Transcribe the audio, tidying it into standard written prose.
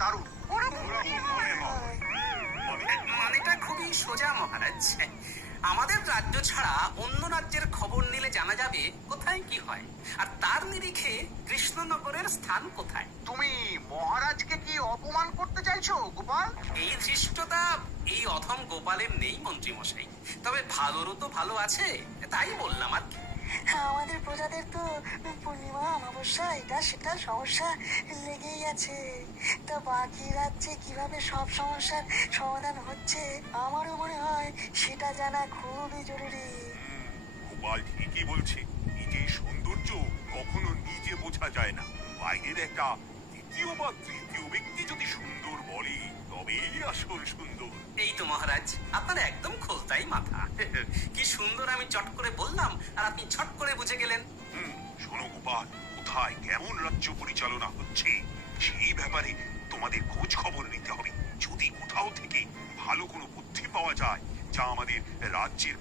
দারুণ। মানেটা খুবই সোজা মহারাজ। আমাদের রাজ্য ছাড়া অন্য রাজ্যের খবর নিলে জানা যাবে কোথায় কি হয়, আর তার নিরিখে কৃষ্ণনগরের স্থান কোথায়। তুমি মহারাজকে কি অপমান করতে চাইছো গোপাল? এই ধৃষ্টতা এই অধম গোপালের নেই মন্ত্রী মশাই, তবে ভালোরও তো ভালো আছে, তাই বললাম আর কি। আমাদের প্রজাদের তো পূর্ণিমা অমাবস্যা এটা সেটা সমস্যা লেগেই আছে। তা বাকি রাজ্যে কিভাবে সব সমস্যার সমাধান হচ্ছে আমারও মনে হয় সেটা জানা খুবই জরুরি। গোপাল ঠিকই বলছে, নিজের সৌন্দর্য কখনো নিজে বোঝা যায় না। বাইরের একটা দ্বিতীয় বা তৃতীয় ব্যক্তি যদি সুন্দর বলে তবেই আসল সুন্দর। এই তো মহারাজ, আপনার একদম খোলতাই মাথা। কি সুন্দর আমি চট করে বললাম আর আপনি ছট করে বুঝে গেলেন। শোনো গোপাল, কোথায় কেমন রাজ্য পরিচালনা হচ্ছে সেই ব্যাপারে তোমাদের খোঁজ খবর নিতে হবে। যদি কোথাও থেকে ভালো কোনো বুদ্ধি পাওয়া যায় যা আমাদের রাজ্যের